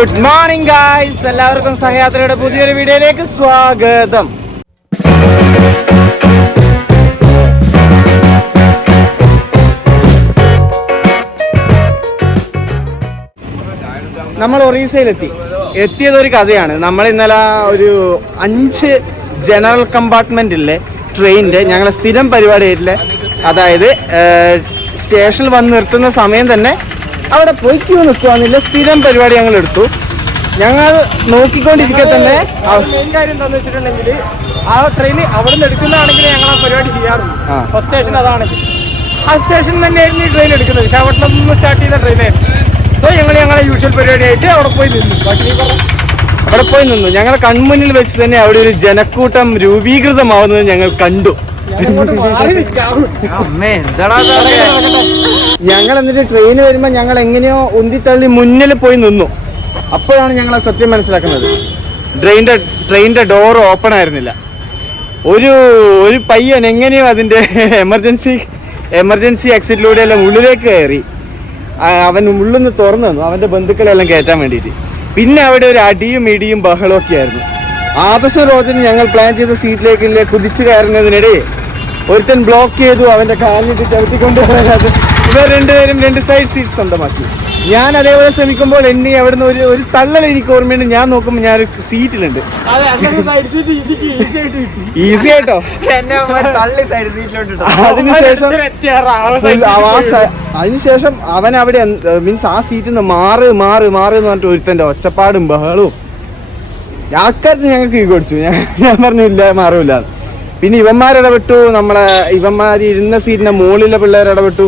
Good morning guys, എല്ലാവർക്കും സഹയാത്രയുടെ പുതിയൊരു വീഡിയോയിലേക്ക് സ്വാഗതം. നമ്മൾ എത്തിയതൊരു കഥയാണ്. നമ്മൾ ഇന്നലെ ഒരു 5 ജനറൽ കമ്പാർട്ട്മെന്റിലെ ട്രെയിനിന്റെ ഞങ്ങളെ സ്ഥിരം പരിപാടിയായിട്ടില്ലേ, അതായത് സ്റ്റേഷനിൽ വന്ന് നിർത്തുന്ന സമയം തന്നെ അവിടെ പോയി ക്യൂ നിൽക്കുവാന്നില്ല, സ്ഥിരം പരിപാടി ഞങ്ങൾ എടുത്തു. ഞങ്ങൾ നോക്കിക്കൊണ്ടിരിക്കെ തന്നെ മെയിൻ കാര്യം എന്താണെന്ന് വെച്ചിട്ടുണ്ടെങ്കിൽ ആ ട്രെയിൻ അവിടെ നിന്ന് എടുക്കുന്നതാണെങ്കിൽ ഞങ്ങൾ ആ പരിപാടി ചെയ്യാറുണ്ട്. ഫസ്റ്റ് സ്റ്റേഷൻ അതാണെങ്കിൽ ആ സ്റ്റേഷനിൽ തന്നെയായിരുന്നു ഈ ട്രെയിൻ എടുക്കുന്നത്. വിശാഖപട്ടണത്തിൽ നിന്ന് സ്റ്റാർട്ട് ചെയ്ത ട്രെയിനായിരുന്നു. സോ ഞങ്ങളെ യൂഷ്വൽ പരിപാടിയായിട്ട് അവിടെ പോയി നിന്നു. ഞങ്ങളുടെ കൺമുന്നിൽ വെച്ച് തന്നെ അവിടെ ഒരു ജനക്കൂട്ടം രൂപീകൃതമാവുന്നത് ഞങ്ങൾ കണ്ടു. ഞങ്ങൾ എന്നിട്ട് ട്രെയിൻ വരുമ്പോൾ ഞങ്ങൾ എങ്ങനെയോ ഉന്തിത്തള്ളി മുന്നിൽ പോയി നിന്നു. അപ്പോഴാണ് ഞങ്ങൾ ആ സത്യം മനസ്സിലാക്കുന്നത്. ട്രെയിനിന്റെ ഡോർ ഓപ്പൺ ആയിരുന്നില്ല. ഒരു പയ്യൻ എങ്ങനെയോ അതിന്റെ എമർജൻസി എക്സിറ്റിലൂടെ എല്ലാം ഉള്ളിലേക്ക് കയറി. അവൻ ഉള്ളിന്ന് തുറന്നു തന്നു അവന്റെ ബന്ധുക്കളെല്ലാം കയറ്റാൻ വേണ്ടിയിട്ട്. പിന്നെ അവിടെ ഒരു അടിയും ഇടിയും ബഹളമൊക്കെ ആയിരുന്നു. ആദർശ റോജന് ഞങ്ങൾ പ്ലാൻ ചെയ്ത സീറ്റിലേക്ക് കുതിച്ചു കയറുന്നതിനിടെ ഒരുത്തൻ ബ്ലോക്ക് ചെയ്തു. അവന്റെ കാലിനിട്ട് ചവിട്ടിക്കൊണ്ട് വരാതെ ഇവർ രണ്ടുപേരും 2 സൈഡ് സീറ്റ് സ്വന്തമാക്കി. ഞാൻ അതേപോലെ ശ്രമിക്കുമ്പോൾ എന്നെ അവിടുന്ന് ഒരു തള്ളൽ എനിക്ക് ഓർമ്മയുണ്ട്. ഞാൻ നോക്കുമ്പോൾ ഞാൻ സീറ്റിലുണ്ട്. ഈസി ആയിട്ടോ. അതിനുശേഷം അവൻ അവിടെ മീൻസ് ആ സീറ്റിൽ നിന്ന് മാറ് എന്ന് പറഞ്ഞിട്ട് ഒരുത്തൻ്റെ ഒച്ചപ്പാടും ബഹളവും. ആൾക്കാർക്ക് ഞങ്ങൾക്ക് ഈ കൊടുത്തു. ഞാൻ പറഞ്ഞു ഇല്ല, മാറില്ല. പിന്നെ ഇവന്മാരിടപെട്ടു. ഇവന്മാർ ഇരുന്ന സീറ്റിന്റെ മുകളിലെ പിള്ളേർ ഇടപെട്ടു.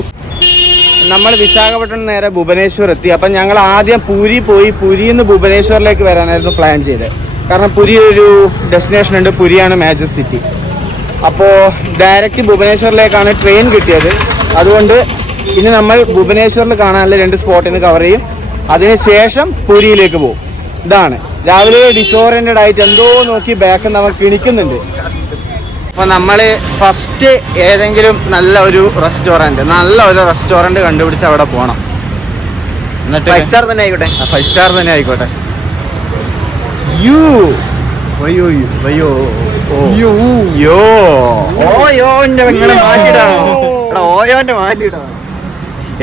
നമ്മൾ വിശാഖപട്ടണം നേരെ ഭുവനേശ്വർ എത്തി. അപ്പം ഞങ്ങൾ ആദ്യം പൂരി പോയി പുരിയിൽ നിന്ന് ഭുവനേശ്വറിലേക്ക് വരാനായിരുന്നു പ്ലാൻ ചെയ്തത്. കാരണം പുരി ഒരു ഡെസ്റ്റിനേഷൻ ഉണ്ട്, പുരിയാണ് മേജർ സിറ്റി. അപ്പോൾ ഡയറക്റ്റ് ഭുവനേശ്വറിലേക്കാണ് ട്രെയിൻ കിട്ടിയത്. അതുകൊണ്ട് ഇനി നമ്മൾ ഭുവനേശ്വറിൽ കാണാനുള്ള 2 സ്പോട്ടിന് കവർ ചെയ്യും. അതിനുശേഷം പുരിയിലേക്ക് പോകും. ഇതാണ് രാവിലെ ഡിസോറിയന്റഡ് ആയിട്ട് എന്തോ നോക്കി ബാക്ക് നമുക്ക് കിണിക്കുന്നുണ്ട്. അപ്പോൾ നമ്മൾ ഫസ്റ്റ് ഏതെങ്കിലും നല്ല ഒരു റെസ്റ്റോറൻറ്റ് കണ്ടുപിടിച്ച് അവിടെ പോകണം. എന്നിട്ട് 5 സ്റ്റാർ തന്നെ ആയിക്കോട്ടെ. 5 സ്റ്റാർ തന്നെ ആയിക്കോട്ടെ.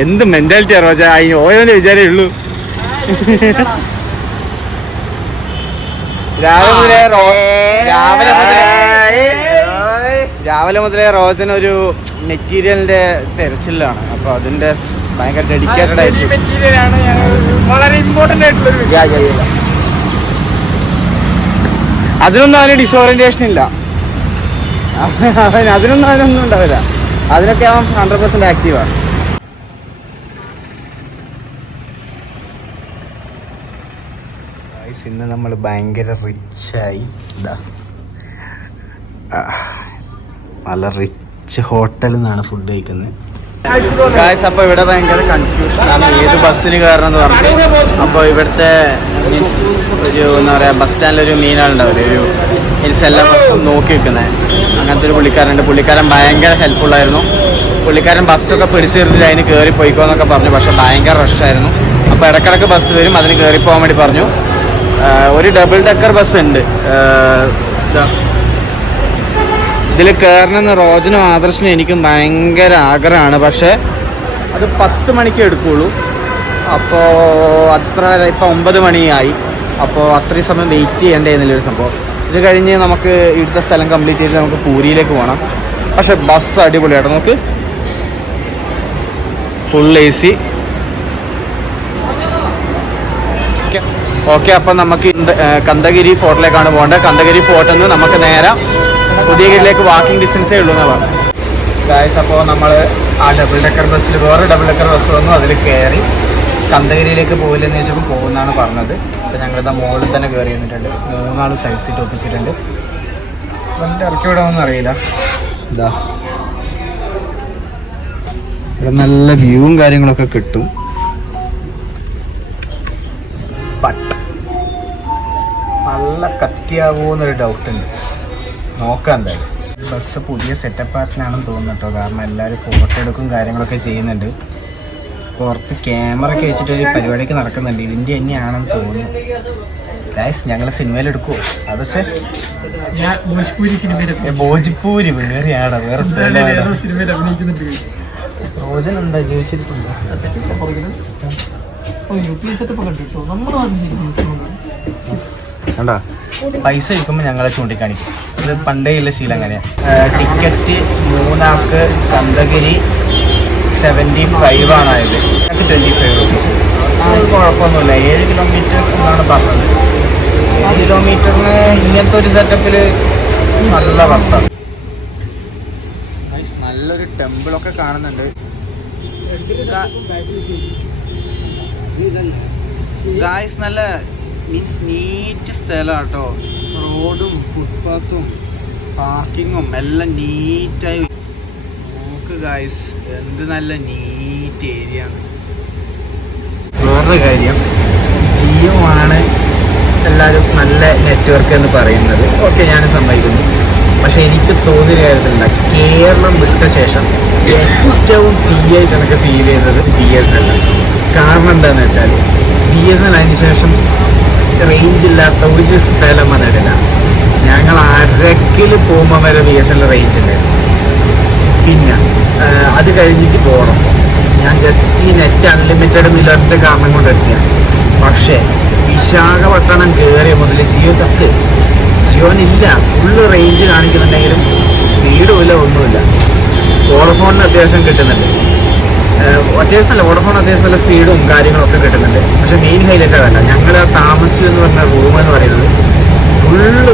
എന്ത് മെന്റാലിറ്റിയാ റോജ, ഓയോന്റെ വിചാരേ ഉള്ളൂ. രാവിലെ മുതലേ റോജൻ ഒരു മെറ്റീരിയലിന്റെ തെരച്ചിലാണ്. അപ്പൊ അതിന്റെ ഭയങ്കര ഡെഡിക്കേറ്റഡ് ആയിട്ട് അതിനൊന്നും അവന് ഡിസോറിയന്റേഷൻ ഇല്ല. അതിനൊന്നും ഉണ്ടാവില്ല. അതിനൊക്കെ അവൻ 100% ആക്റ്റീവാണ്. ഇന്ന് നമ്മൾ ഭയങ്കര റിച്ചായി. നല്ല റിച്ച് ഹോട്ടലിൽ നിന്നാണ് ഫുഡ് കഴിക്കുന്നത്. അപ്പോൾ ഇവിടെ ഭയങ്കര കൺഫ്യൂഷനാണ് ഏത് ബസ്സിന് കയറണം എന്ന് പറഞ്ഞു. അപ്പോൾ ഇവിടുത്തെ മീൻസ് ഒരു എന്താ പറയുക, ബസ് സ്റ്റാൻഡിലൊരു മീനാളുണ്ടാവില്ലേ, ഒരു മീൻസ് എല്ലാ ബസ്സും നോക്കി വെക്കുന്നത് അങ്ങനത്തെ ഒരു പുള്ളിക്കാരുണ്ട്. പുള്ളിക്കാരൻ ഭയങ്കര ഹെൽപ്ഫുള്ളായിരുന്നു. പുള്ളിക്കാരൻ ബസ്സൊക്കെ പിടിച്ചെടുത്തിട്ട് അതിന് കയറി പോയിക്കോന്നൊക്കെ പറഞ്ഞു. പക്ഷേ ഭയങ്കര റഷായിരുന്നു. അപ്പോൾ ഇടക്കിടക്ക് ബസ് വരും, അതിന് കയറി പോകാൻ വേണ്ടി പറഞ്ഞു. ഒരു ഡബിൾ ഡെക്കർ ബസ് ഉണ്ട്. ഇതിൽ കയറണമെന്ന് റോജനും ആദർശനും എനിക്കും ഭയങ്കര ആഗ്രഹമാണ്. പക്ഷേ അത് 10 മണിക്ക് എടുക്കുകയുള്ളൂ. അപ്പോൾ ഇപ്പം 9 മണിയായി. അപ്പോൾ അത്രയും സമയം വെയിറ്റ് ചെയ്യേണ്ടേ എന്നുള്ളൊരു സംഭവം. ഇത് കഴിഞ്ഞ് നമുക്ക് ഇവിടുത്തെ സ്ഥലം കംപ്ലീറ്റ് ചെയ്ത് നമുക്ക് പൂരിയിലേക്ക് പോകണം. പക്ഷെ ബസ് അടിപൊളിയായിട്ട് നമുക്ക് ഫുൾ AC. ഓക്കെ, അപ്പം നമുക്ക് കന്തഗിരി ഫോർട്ടിലേക്കാണ് പോകേണ്ടത്. കന്തഗിരി ഫോർട്ടിൽ നിന്ന് നമുക്ക് നേരെ ഉദയഗിരിയിലേക്ക് വാക്കിംഗ് ഡിസ്റ്റൻസേ ഉള്ളൂ എന്നാണ് പറഞ്ഞത്. ഗായ്സ്, അപ്പോൾ നമ്മൾ ആ ഡബിൾ ഡെക്കർ ബസ്സിൽ വേറെ ഡബിൾ ഡെക്കർ ബസ് വന്നു. അതിൽ കയറി കന്തഗിരിയിലേക്ക് പോയില്ലെന്ന് ചോദിച്ചപ്പോൾ പോകുന്നതാണ് പറഞ്ഞത്. അപ്പോൾ ഞങ്ങളിതാ മുകളിൽ തന്നെ കയറി വന്നിട്ടുണ്ട്. 3 സൈഡ് സീറ്റ് ഒപ്പിച്ചിട്ടുണ്ട്. വണ്ടി ഇറക്കി വിടാമെന്ന് അറിയില്ല. ഇതാ ഇവിടെ നല്ല വ്യൂവും കാര്യങ്ങളൊക്കെ കിട്ടും. നല്ല കത്തിയാവുമെന്നൊരു ഡൗട്ടുണ്ട്. നോക്കാം എന്തായാലും. ബസ് പുതിയ സെറ്റപ്പ് ആക്കിനാണെന്ന് തോന്നുന്നു കേട്ടോ. കാരണം എല്ലാവരും ഫോട്ടോ എടുക്കും കാര്യങ്ങളൊക്കെ ചെയ്യുന്നുണ്ട്. പുറത്ത് ക്യാമറ ഒക്കെ വെച്ചിട്ട് ഒരു പരിപാടിയൊക്കെ നടക്കുന്നുണ്ട്. ഇതിൻ്റെ തന്നെയാണെന്ന് തോന്നുന്നു. ഗൈസ് ഞങ്ങൾ സിനിമയിലെടുക്കുമോ? അത് പക്ഷേ ഭോജ്പൂരി വേറെയാടാ, വേറെ സിനിമയിൽ അഭിനയിക്കുന്നുണ്ട്. റോജൻ എന്താ ജീവിച്ചിരിപ്പുണ്ടോ? കണ്ടാ പൈസ വയ്ക്കുമ്പോൾ ഞങ്ങളെ ചൂണ്ടിക്കാണിക്കും. ഇത് പണ്ടേ ഉള്ള ശീലം അങ്ങനെയാണ്. ടിക്കറ്റ് 3 ആൾക്ക് കന്തഗിരി 75 ആണായത്. 25 റുപ്പീസ്. അത് കുഴപ്പമൊന്നുമില്ല. 7 കിലോമീറ്റർ എന്നാണ് പറഞ്ഞത്. 7 കിലോമീറ്ററിന് ഇങ്ങനത്തെ ഒരു സെറ്റപ്പിൽ നല്ല വർത്താനം. നല്ലൊരു ടെമ്പിളൊക്കെ കാണുന്നുണ്ട്. ഗായ്സ് നല്ല മീൻസ് നീറ്റ് സ്ഥലമാണ് കേട്ടോ. റോഡും ഫുട്പാത്തും പാർക്കിങ്ങും എല്ലാം നീറ്റായി. നോക്ക് ഗായ്സ്, എന്ത് നല്ല നീറ്റ് ഏരിയ ആണ്. വേറൊരു കാര്യം, ജിയോ ആണ് എല്ലാവരും നല്ല നെറ്റ്വർക്ക് എന്ന് പറയുന്നത്. ഓക്കെ, ഞാൻ സമ്മതിക്കുന്നു. പക്ഷെ എനിക്ക് തോന്നിയ കാര്യത്തില്ല, കേരളം വിട്ട ശേഷം ഏറ്റവും തീയായിട്ട് എനിക്ക് ഫീൽ ചെയ്യുന്നത് BSNL. കാരണം എന്താണെന്ന് വെച്ചാൽ BSNL അതിന് ശേഷം റേഞ്ച് ഇല്ലാത്ത ഒരു സ്ഥലം വന്നിട്ടില്ല. ഞങ്ങൾ അരക്കിൽ പോകുമ്പോൾ വരെ BSNL റേഞ്ച് ഉണ്ടായിരുന്നു. പിന്നെ അത് കഴിഞ്ഞിട്ട് വോഡഫോൺ. ഞാൻ ജസ്റ്റ് ഈ നെറ്റ് അൺലിമിറ്റഡ് നിലനിർത്ത കാരണം കൊണ്ട് എടുത്തതാണ്. പക്ഷേ വിശാഖപട്ടണം കയറിയ മുതൽ ജിയോ ചത്ത്. ജിയോനില്ല, ഫുള്ള് റേഞ്ച് കാണിക്കുന്നുണ്ടെങ്കിലും സ്പീഡും ഇല്ല, ഒന്നുമില്ല. വോഡഫോണിന് അത്യാവശ്യം കിട്ടുന്നുണ്ട്. അത്യാവശ്യമല്ല, വോഡഫോൺ അത്യാവശ്യം നല്ല സ്പീഡും കാര്യങ്ങളൊക്കെ കിട്ടുന്നുണ്ട്. പക്ഷെ മെയിൻ ഹൈലൈറ്റ് അതല്ല. ഞങ്ങൾ താമസിച്ചു എന്ന് പറഞ്ഞ റൂം എന്ന് പറയുന്നത് ഫുള്ള്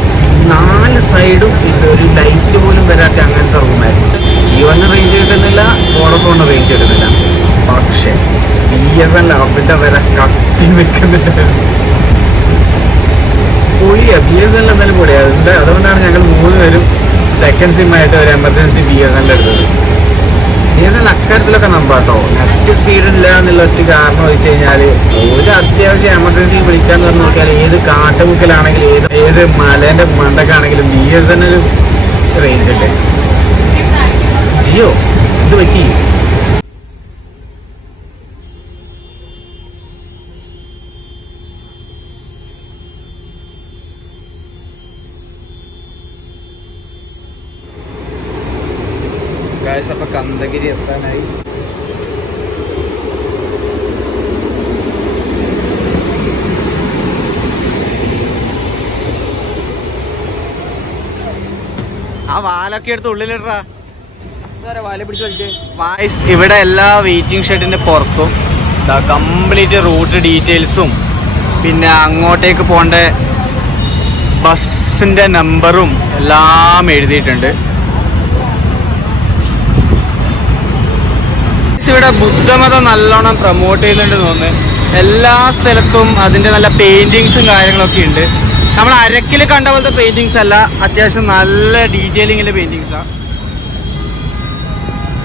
4 സൈഡും ഒരു ലൈറ്റ് പോലും വരാത്ത അങ്ങനത്തെ റൂമായിരുന്നു. ജിയോന് റേഞ്ച് കിട്ടുന്നില്ല, വോഡഫോണിന് റേഞ്ച് കിട്ടുന്നില്ല. പക്ഷെ BSNL അവിടെ വരെ കത്തി നിൽക്കുന്നുണ്ട്. പൊളിയാ, BSNL എന്തായാലും പൊളിയാ. അതുകൊണ്ടാണ് ഞങ്ങൾ 3 പേരും സെക്കൻഡ് സിമ്മായിട്ട് ഒരു എമർജൻസി BSNL എടുത്തത്. BSNL അക്കാര്യത്തിലൊക്കെ നമ്പാട്ടോ. നെറ്റ് സ്പീഡ് ഇല്ല എന്നുള്ള ഒറ്റ കാരണം വെച്ച് കഴിഞ്ഞാൽ ഒരു അത്യാവശ്യം എമർജൻസി വിളിക്കാന്ന് പറഞ്ഞു നോക്കിയാൽ ഏത് കാട്ടുമുക്കിലാണെങ്കിലും ഏത് മലേൻ്റെ മണ്ടക്കാണെങ്കിലും BSNL റേഞ്ച് ഉണ്ട്. ജിയോ എന്ത് പറ്റി? അപ്പൊ കന്തഗിരി എത്താനായി. ആ വാലൊക്കെ എടുത്ത് ഉള്ളിലിടാ. വാല പിടിച്ച് വലിച്ചേ. വായ്സ് ഇവിടെ എല്ലാ വെയിറ്റിംഗ് ഷെഡിന്റെ പുറത്തും കംപ്ലീറ്റ് റൂട്ട് ഡീറ്റെയിൽസും പിന്നെ അങ്ങോട്ടേക്ക് പോകേണ്ട ബസ്സിന്റെ നമ്പറും എല്ലാം എഴുതിയിട്ടുണ്ട്. ഇവിടെ ബുദ്ധമതം നല്ലോണം പ്രൊമോട്ട് ചെയ്യുന്നുണ്ട് തോന്നുന്നു. എല്ലാ സ്ഥലത്തും അതിൻ്റെ നല്ല പെയിൻറ്റിങ്സും കാര്യങ്ങളൊക്കെ ഉണ്ട്. നമ്മൾ അരക്കിൽ കണ്ട പോലത്തെ പെയിൻറ്റിങ്സ് അല്ല, അത്യാവശ്യം നല്ല ഡീറ്റെയിലിങ്ങിൻ്റെ പെയിൻറ്റിങ്സാണ്.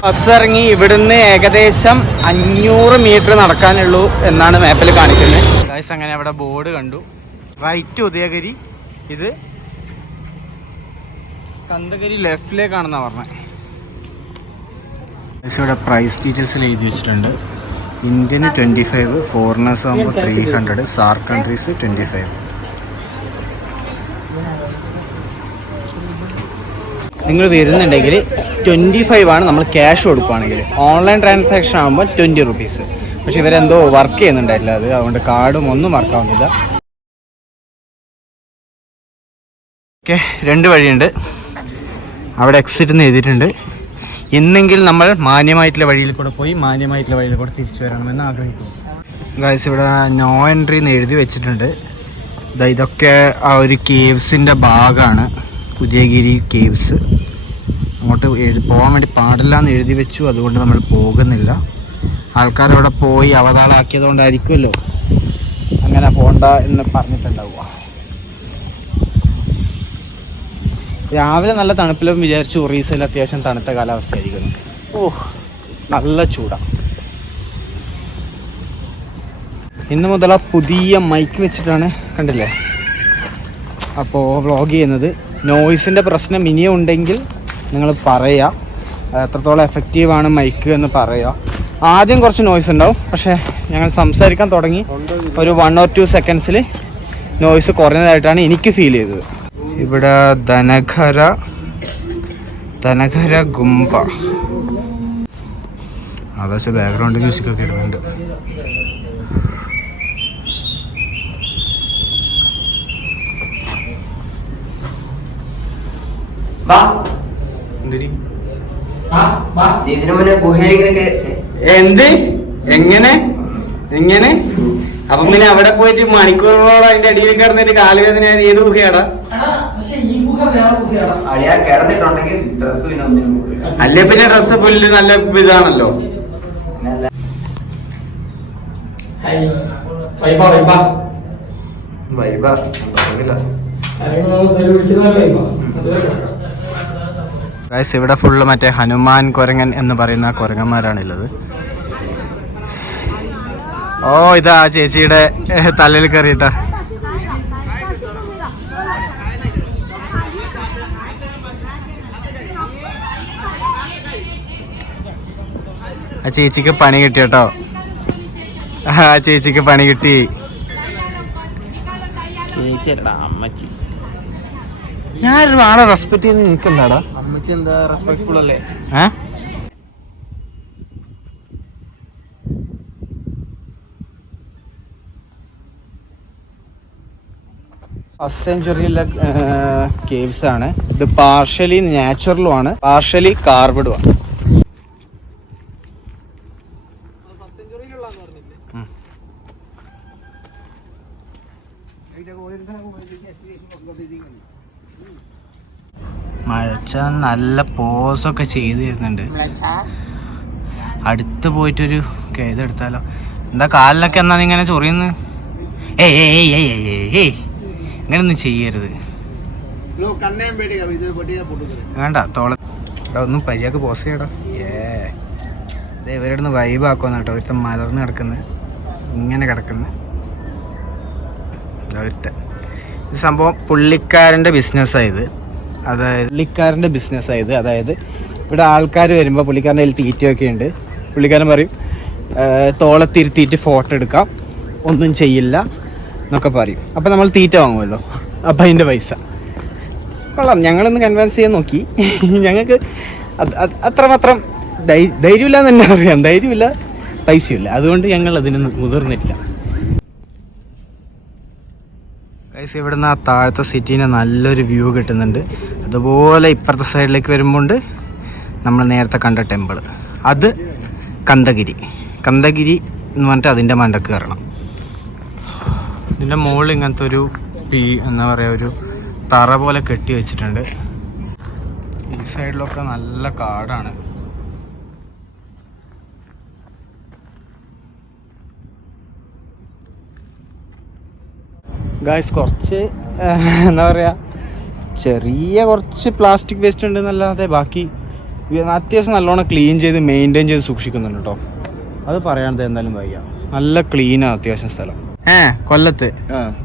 ബസ് ഇറങ്ങി ഇവിടുന്ന് ഏകദേശം 500 മീറ്റർ നടക്കാനുള്ളൂ എന്നാണ് മാപ്പിൽ കാണിക്കുന്നത്. ഗൈസ് അങ്ങനെ അവിടെ ബോർഡ് കണ്ടു. റൈറ്റ് ഉദയഗിരി, ഇത് കന്തഗിരി ലെഫ്റ്റിലേക്കാണെന്നാണ് പറഞ്ഞത്. ഇവിടെ പ്രൈസ് ഡീറ്റെയിൽസിൽ എഴുതി വെച്ചിട്ടുണ്ട്. ഇന്ത്യന് 25, ഫോറിനേഴ്സ് ആകുമ്പോൾ 300, സാർക്ക് കൺട്രീസ് 25. നിങ്ങൾ വരുന്നുണ്ടെങ്കിൽ 25 ആണ് നമ്മൾ ക്യാഷ് കൊടുക്കുകയാണെങ്കിൽ. ഓൺലൈൻ ട്രാൻസാക്ഷൻ ആകുമ്പോൾ 20 റുപ്പീസ്. പക്ഷെ ഇവരെന്തോ വർക്ക് ചെയ്യുന്നുണ്ടായില്ല, അതുകൊണ്ട് കാർഡും ഒന്നും വർക്കാവുന്നില്ല. ഓക്കെ, 2 വഴിയുണ്ട്. അവിടെ എക്സിറ്റ് എന്ന് എഴുതിയിട്ടുണ്ട്. ഇന്നെങ്കിൽ നമ്മൾ മാന്യമായിട്ടുള്ള വഴിയിൽ കൂടെ പോയി മാന്യമായിട്ടുള്ള വഴിയിൽ കൂടെ തിരിച്ചു വരണമെന്ന് ആഗ്രഹിക്കുന്നു. ഗൈസ് ഇവിടെ നോ എൻട്രി എന്ന് എഴുതി വെച്ചിട്ടുണ്ട്. ഇതൊക്കെ ആ ഒരു കേവ്സിൻ്റെ ഭാഗമാണ്, ഉദയഗിരി കേവ്സ്. അങ്ങോട്ട് പോകാൻ വേണ്ടി പാടില്ല എന്ന് എഴുതി വെച്ചു, അതുകൊണ്ട് നമ്മൾ പോകുന്നില്ല. ആൾക്കാരവിടെ പോയി അവതാളാക്കിയത് കൊണ്ടായിരിക്കുമല്ലോ അങ്ങനെ പോകണ്ട എന്ന് പറഞ്ഞിട്ടുണ്ടാവുക. രാവിലെ നല്ല തണുപ്പിലും വിചാരിച്ചു ഒറീസയിൽ അത്യാവശ്യം തണുത്ത കാലാവസ്ഥയായിരിക്കുന്നു. നല്ല ചൂടാണ്. ഇന്ന് മുതൽ ആ പുതിയ മൈക്ക് വെച്ചിട്ടാണ്, കണ്ടില്ലേ, അപ്പോൾ വ്ളോഗ് ചെയ്യുന്നത്. നോയ്സിൻ്റെ പ്രശ്നം ഇനിയും ഉണ്ടെങ്കിൽ നിങ്ങൾ പറയുക, എത്രത്തോളം എഫക്റ്റീവാണ് മൈക്ക് എന്ന് പറയുക. ആദ്യം കുറച്ച് നോയ്സ് ഉണ്ടാവും, പക്ഷേ ഞങ്ങൾ സംസാരിക്കാൻ തുടങ്ങി ഒരു 1 or 2 സെക്കൻഡ്സിൽ നോയ്സ് കുറഞ്ഞതായിട്ടാണ് എനിക്ക് ഫീൽ ചെയ്തത്. ഇവിടെ ധനഘര ഗുംബ ആകാശ ബാക്ക്ഗ്രൗണ്ട് മ്യൂസിക് ഒക്കെ ഇടുന്നുണ്ട്. എന്ത് എങ്ങനെ എങ്ങനെ അപ്പം പിന്നെ അവിടെ പോയിട്ട് മണിക്കൂറുകളോളം അതിന്റെ അടിയിൽ കിടന്നിട്ട് കാലുവേദന ഏത് ഗുഹയാടാ? അല്ലേ പിന്നെ ഡ്രസ്സ് പുല്ല് നല്ല ഇതാണല്ലോ. ഇവിടെ ഫുള്ള് മറ്റേ ഹനുമാൻ കുരങ്ങൻ എന്ന് പറയുന്ന കുരങ്ങന്മാരാണുള്ളത്. ഓ ഇതാ ചേച്ചിയുടെ തലയിൽ കയറിയിട്ട. ആ ചേച്ചിക്ക് പണി കിട്ടി കേട്ടോ. ആ ചേച്ചിക്ക് പണി കിട്ടി. ചേച്ചിയല്ലടാ അമ്മച്ചി. ഞാനൊരു ആളെ റെസ്പെക്ട് ചെയ്ത് നിൽക്കണ്ടാടാ. അമ്മച്ചി എന്താ റെസ്പെക്ട്ഫുൾ അല്ലേ? ഫസ്റ്റ് സെഞ്ചുറിയിലെ കേവ്സ് ആണ് ഇത്. പാർഷ്യലി നാച്ചുറലും ആണ്, പാർഷ്യലി കാർവഡും ആണ്. മഴച്ച നല്ല പോസൊക്കെ ചെയ്ത് തരുന്നുണ്ട്. അടുത്ത് പോയിട്ടൊരു ഇതെടുത്താലോ? എന്താ കാലിലൊക്കെ എന്നാ ഇങ്ങനെ ചൊറിയുന്നു? ഇങ്ങനൊന്നും ചെയ്യരുത്. വേണ്ട തോള ഒന്നും പരിയാക്ക് പോസ് ചെയ്യടാ. ഇവരുടെ നിന്ന് വൈബാക്കുമെന്ന് കേട്ടോ. ഒരുത്തൻ മലർന്ന് കിടക്കുന്നത്, ഇങ്ങനെ കിടക്കുന്നത് ഒരുത്തൻ. ഇത് സംഭവം പുള്ളിക്കാരൻ്റെ ബിസിനസ്സായത്. അതായത് ഇവിടെ ആൾക്കാർ വരുമ്പോൾ പുള്ളിക്കാരൻ്റെ കയ്യിൽ തീറ്റയൊക്കെ ഉണ്ട്. പുള്ളിക്കാരൻ പറയും തോളത്തിരുത്തിയിട്ട് ഫോട്ടോ എടുക്കാം, ഒന്നും ചെയ്യില്ല എന്നൊക്കെ പറയും. അപ്പോൾ നമ്മൾ തീറ്റ വാങ്ങുമല്ലോ, അപ്പം അതിൻ്റെ പൈസ കൊള്ളാം. ഞങ്ങളൊന്ന് കൺവിൻസ് ചെയ്യാൻ നോക്കി. ഞങ്ങൾക്ക് അത്രമാത്രം ധൈര്യമില്ല എന്ന് തന്നെ അറിയാം. ധൈര്യമില്ല, പൈസയില്ല, അതുകൊണ്ട് ഞങ്ങൾ അതിനൊന്നും മുതിർന്നിട്ടില്ല. ഗൈസ് ഇവിടുന്ന് ആ താഴത്തെ സിറ്റീനെ നല്ലൊരു വ്യൂ കിട്ടുന്നുണ്ട്. അതുപോലെ ഇപ്പുറത്തെ സൈഡിലേക്ക് വരുമ്പോൾ നമ്മൾ നേരത്തെ കണ്ട ടെമ്പിൾ, അത് കന്ദഗിരി എന്ന് പറഞ്ഞിട്ട് അതിൻ്റെ മണ്ടക്ക് കയറണം. ഇതിൻ്റെ മുകളിൽ ഇങ്ങനത്തെ ഒരു എന്താ പറയുക, ഒരു തറ പോലെ കെട്ടി വെച്ചിട്ടുണ്ട്. ഈ സൈഡിലൊക്കെ നല്ല കാടാണ്. ഗായ്സ് കുറച്ച് എന്താ പറയുക, ചെറിയ കുറച്ച് പ്ലാസ്റ്റിക് വേസ്റ്റ് ഉണ്ട് എന്നല്ലാതെ ബാക്കി അത്യാവശ്യം നല്ലോണം ക്ലീൻ ചെയ്ത് മെയിൻറ്റെയിൻ ചെയ്ത് സൂക്ഷിക്കുന്നുണ്ട് കേട്ടോ. അത് പറയാനത് എന്തായാലും വയ്യ. നല്ല ക്ലീനാണ് അത്യാവശ്യം സ്ഥലം. കൊല്ലത്ത്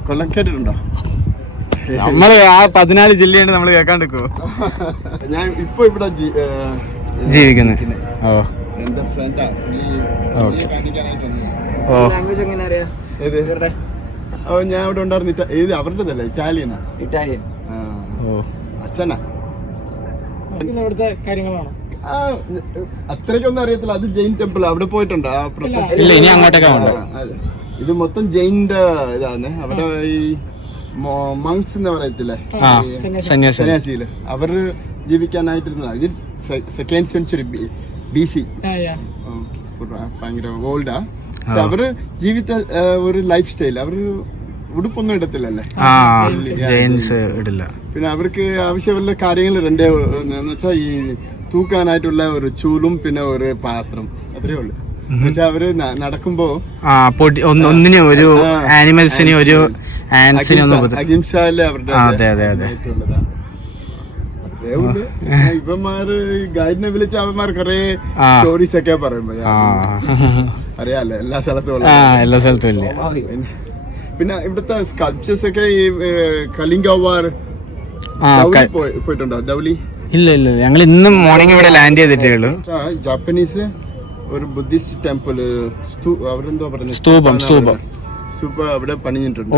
കൊല്ലം കേട്ടിട്ടുണ്ടോ? നമ്മള് ആ 14 ജില്ലയാണ് നമ്മൾ കേൾക്കാണ്ടിരിക്കുവോ? ഞാൻ ഇപ്പൊ ഇവിടെ ജീവിക്കുന്നത്. ഓ എന്റെ ഫ്രണ്ടാ. ലാംഗ്വേജ് എങ്ങനെ അറിയാം? ഞാൻ ഇവിടെ ഉണ്ടായിരുന്നു. ഇത് അവരുടേതല്ല, ഇറ്റാലിയനാ. ഇറ്റാലിയൻ. അച്ഛനാ. ഇവിടുത്തെ കാര്യങ്ങളാണ്. അത്രയ്ക്കൊന്നും അറിയത്തില്ല. അത് ജെയിൻ ടെമ്പിൾ, അവിടെ പോയിട്ടുണ്ട്. ഇല്ല, ഇനി അങ്ങോട്ടേക്കാ. ഇത് മൊത്തം ജെയിൻ്റെ ഇതാണ്. അവിടെ ഈ മങ്സ് എന്ന് പറയത്തില്ലേ, സന്യാസിയില് അവര് ജീവിക്കാനായിട്ടിരുന്നതാണ്. ഇത് 2nd century BC. ഭയങ്കര ഓൾഡാ. അവര് ജീവിത ഒരു ലൈഫ് സ്റ്റൈൽ. അവര് ഉടുപ്പൊന്നും ഇടത്തില്ലല്ലേ, പിന്നെ അവർക്ക് ആവശ്യമുള്ള കാര്യങ്ങൾ രണ്ടേ എന്ന് വെച്ചാൽ ഈ തൂക്കാനായിട്ടുള്ള ഒരു ചൂലും പിന്നെ ഒരു പാത്രം, അത്രേ ഉള്ളു. എന്നുവെച്ചാൽ അവര് നടക്കുമ്പോ ഒന്നിനും ഒരു ആനിമൽസിന് ഒരു അഹിംസയില് അവരുടെ ആയിട്ടുള്ളതാണ്. ഇവന്മാര് ഗൈഡിനെ വിളിച്ച അവന്മാർ കൊറേ സ്റ്റോറീസ് ഒക്കെ പറയുമ്പോ അറിയാലോ, എല്ലാ സ്ഥലത്തും ഇല്ല. പിന്നെ ഇവിടുത്തെ സ്കൾപ്ചേഴ്സ് ഒക്കെ ഈ കലിംഗ വാർ പോയിട്ടുണ്ടോ? ധൗലി ഇല്ല, ഞങ്ങൾ ഇന്നും മോർണിംഗ് ഇവിടെ ലാൻഡ് ചെയ്തിട്ടേ ഉള്ളൂ. ജാപ്പനീസ് ഒരു ബുദ്ധിസ്റ്റ് ടെമ്പിൾ അവരെന്തോ പറഞ്ഞു സ്തൂപം സ്തൂപ അവിടെ പണിഞ്ഞിട്ടുണ്ട്.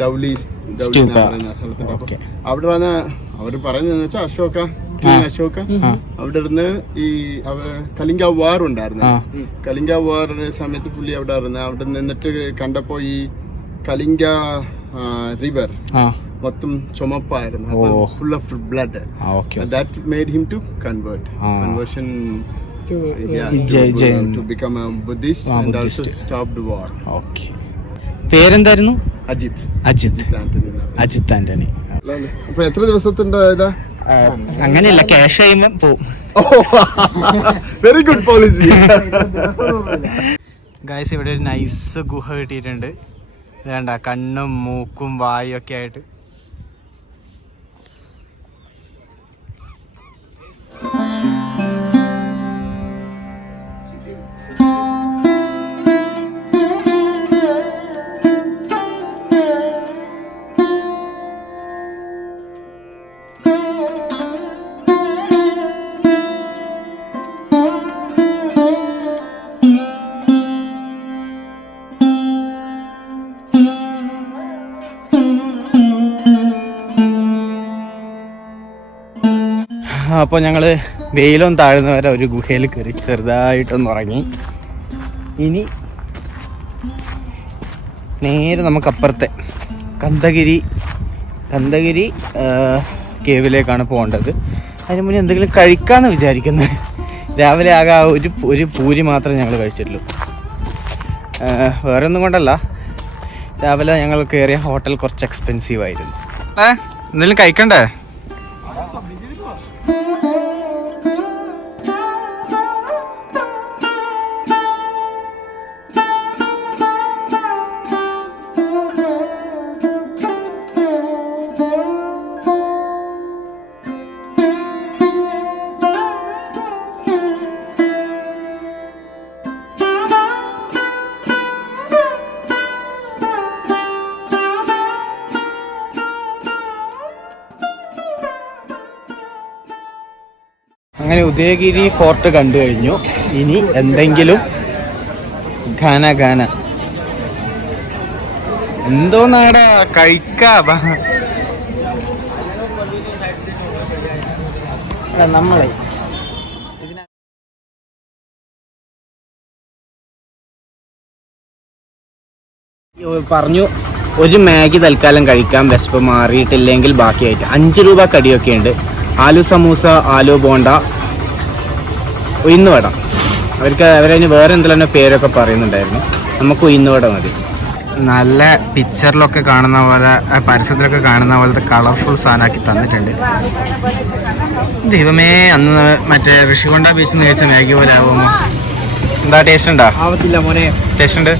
ഡൗലി പറയുന്ന സ്ഥലത്തുണ്ട്. അവിടെ വന്ന് അവര് പറയുന്നതെന്ന് വെച്ചാൽ അശോക അവിടെ ഇരുന്ന് ഈ കലിംഗ വാർ ഉണ്ടായിരുന്നു. കലിംഗ വാറിന്റെ സമയത്ത് പുള്ളി അവിടെ ഇരുന്ന് അവിടെ നിന്നിട്ട് കണ്ടപ്പോ ഈ കലിംഗ റിവർ മൊത്തം ചുമപ്പായിരുന്നു, full of blood. That made him to conversion to become a Buddhist and also stop the war. Okay. പേരെന്തായിരുന്നു? അജിത് ആന്റണി. അപ്പൊ എത്ര ദിവസത്തിന്റെ ഇതാ? അങ്ങനെയല്ല, ക്യാഷ് ചെയ്യുമ്പോ പോവും. Very good policy. ഗൈസ്, ഇവിടെ ഒരു നൈസ് ഗുഹ കിട്ടിയിട്ടുണ്ട്. വേണ്ട, കണ്ണും മൂക്കും വായും ഒക്കെ ആയിട്ട്. അപ്പോൾ ഞങ്ങൾ വെയിലും താഴ്ന്ന വരെ ഒരു ഗുഹയിൽ കയറി ചെറുതായിട്ടൊന്ന് ഉറങ്ങി. ഇനി നേരെ നമുക്കപ്പുറത്തെ കന്തഗിരി കേവിലേക്കാണ് പോകേണ്ടത്. അതിന് മുന്നേ എന്തെങ്കിലും കഴിക്കാമെന്ന് വിചാരിക്കുന്നത്. രാവിലെ ആകെ ഒരു പൂരി മാത്രമേ ഞങ്ങൾ കഴിച്ചിട്ടുള്ളൂ. വേറെ ഒന്നും കൊണ്ടല്ല, രാവിലെ ഞങ്ങൾ കയറിയ ഹോട്ടൽ കുറച്ച് എക്സ്പെൻസീവ് ആയിരുന്നു. എന്തെങ്കിലും കഴിക്കണ്ടേ? അങ്ങനെ ഉദയഗിരി ഫോർട്ട് കണ്ടു കഴിഞ്ഞു. ഇനി എന്തെങ്കിലും ഘന എന്തോ നാടാ കഴിക്കാം. നമ്മളെ പറഞ്ഞു ഒരു മാഗി തൽക്കാലം കഴിക്കാം, വിശപ്പ് മാറിയിട്ടില്ലെങ്കിൽ ബാക്കിയായിട്ട് 5 രൂപ കടിയൊക്കെ ഉണ്ട്. ആലു സമൂസ, ആലു ബോണ്ട, ഉഴുന്നുവട. അവരതിന് വേറെ എന്തെല്ലാം പേരൊക്കെ പറയുന്നുണ്ടായിരുന്നു. നമുക്ക് ഉഴുന്നുവട മതി. നല്ല പിക്ചറിലൊക്കെ കാണുന്ന പോലെ, പരസ്യത്തിലൊക്കെ കാണുന്ന പോലത്തെ കളർഫുൾ സാധനമാക്കി തന്നിട്ടുണ്ട്. ദൈവമേ, അന്ന് മറ്റേ ഋഷികൊണ്ട ബീച്ചിൽ നിന്ന് കഴിച്ച മാഗി പോലെ ആവുമോ? എന്താ, ടേസ്റ്റ് ഉണ്ടോ? ആവത്തില്ല മോനെ, ടേസ്റ്റ് ഉണ്ട്.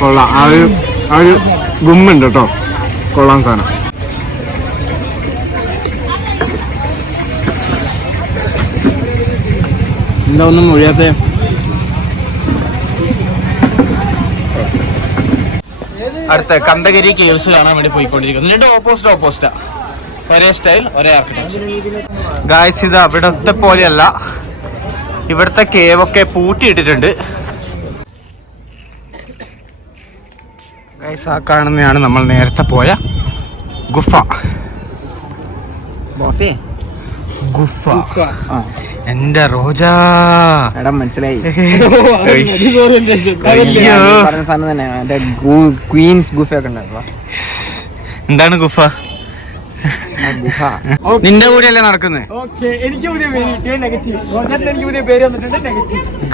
കൊള്ളാം. ആ ഒരു ഗുമ്മുണ്ട് കേട്ടോ, കൊള്ളാം സാധനം. എന്താ ഒന്നും മുഴിയാത്ത? അടുത്ത കന്തഗിരി കേവ്സ് കാണാൻ വേണ്ടി പോയിക്കൊണ്ടിരിക്കുന്നു. രണ്ട് ഓപ്പോസിറ്റാ, ഒരേ സ്റ്റൈൽ, ഒരേ ആർക്കിടെക്ചർ. ഗായ്സ്, ഇത് അവിടത്തെ പോലെയല്ല. ഇവിടുത്തെ കേവൊക്കെ പൂട്ടിയിട്ടിട്ടുണ്ട്. ഗായ്സ്, ആ കാണുന്നതാണ് നമ്മൾ നേരത്തെ പോയ ഗുഫ. എന്റെ റോജാ, മനസ്സിലായി. ക്വീൻസ് ഗുഫ ഒക്കെ ഉണ്ടല്ലോ. എന്താണ് ഗുഫ? നിന്റെ കൂടെയല്ലേ നടക്കുന്നത്?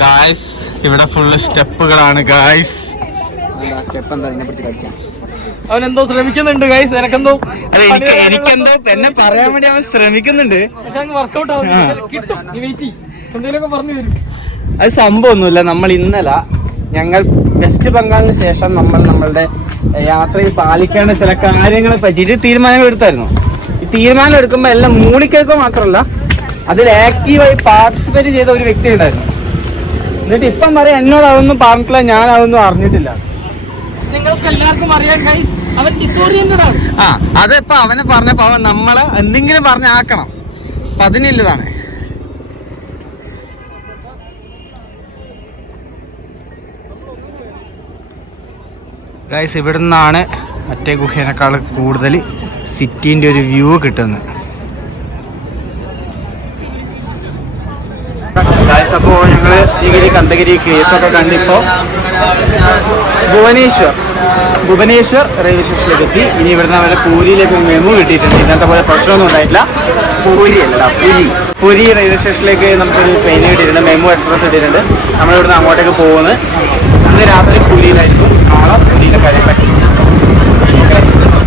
ഗായ്സ്, ഇവിടെ ഫുള്ള് സ്റ്റെപ്പുകളാണ്. ഗായ്സ്, അവനെന്തോ ശ്രമിക്കുന്നുണ്ട്. ഗായ്സ്, എനിക്കെന്തോ എന്നെ പറയാൻ വേണ്ടി അവൻ ശ്രമിക്കുന്നുണ്ട്. പക്ഷെ അങ്ങ് വർക്കൗട്ട് ആവുന്നില്ല. കിട്ടും, നീ വെയിറ്റ് ചെയ്യ്, എന്തെങ്കിലുമൊക്കെ പറഞ്ഞു തരും. അത് സംഭവമൊന്നുമില്ല. നമ്മൾ ഇന്നലെ ഞങ്ങൾ വെസ്റ്റ് ബംഗാളിന് ശേഷം നമ്മളുടെ യാത്രയിൽ പാലിക്കേണ്ട ചില കാര്യങ്ങളെ പറ്റിയിട്ട് തീരുമാനങ്ങൾ എടുത്തായിരുന്നു. ഈ തീരുമാനം എടുക്കുമ്പോൾ എല്ലാം മൂളിക്കേൾക്കോ മാത്രമല്ല, അതിൽ ആക്റ്റീവായി പാർട്ടിസിപ്പേറ്റ് ചെയ്ത ഒരു വ്യക്തി ഉണ്ടായിരുന്നു. എന്നിട്ട് ഇപ്പം പറയാം എന്നോട് അതൊന്നും പറഞ്ഞിട്ടില്ല, ഞാൻ അതൊന്നും അറിഞ്ഞിട്ടില്ല. നിങ്ങൾക്ക് എല്ലാവർക്കും അറിയാം ഗൈസ്, അവൻ ഡിസോറിയന്റഡ് ആണ്. അതിപ്പോ അവനെ പറഞ്ഞപ്പോ അവൻ നമ്മളെ എന്തെങ്കിലും പറഞ്ഞാക്കണം, അപ്പൊ അതിനുള്ളതാണ്. ഗൈസ്, ഇവിടെ നിന്നാണ് മറ്റേ ഗുഹേനേക്കാൾ കൂടുതൽ സിറ്റീൻ്റെ ഒരു വ്യൂ കിട്ടുന്നത്. ഗൈസ്, അപ്പോൾ ഞങ്ങൾ ഡിഗ്രി കന്തഗിരി കേസൊക്കെ കണ്ടിപ്പോൾ ഭുവനേശ്വർ റെയിൽവേ സ്റ്റേഷനിലേക്ക് എത്തി. ഇനി ഇവിടുന്ന് അവരുടെ പൂരിയിലേക്ക് ഒരു മെമു കിട്ടിയിട്ടുണ്ട്. ഇന്നത്തെ പോലെ പ്രശ്നമൊന്നും ഉണ്ടായിട്ടില്ല. പുരി റെയിൽവേ സ്റ്റേഷനിലേക്ക് നമുക്കൊരു ട്രെയിൻ കിട്ടിയിട്ടുണ്ട്, മെമു എക്സ്പ്രസ് കിട്ടിയിട്ടുണ്ട്. നമ്മളിവിടുന്ന് അങ്ങോട്ടേക്ക് പോകുന്നത്. ഇന്ന് രാത്രി പൂരിയിലായിരിക്കും, നാളെ പൂരിയിലെ കാര്യങ്ങൾ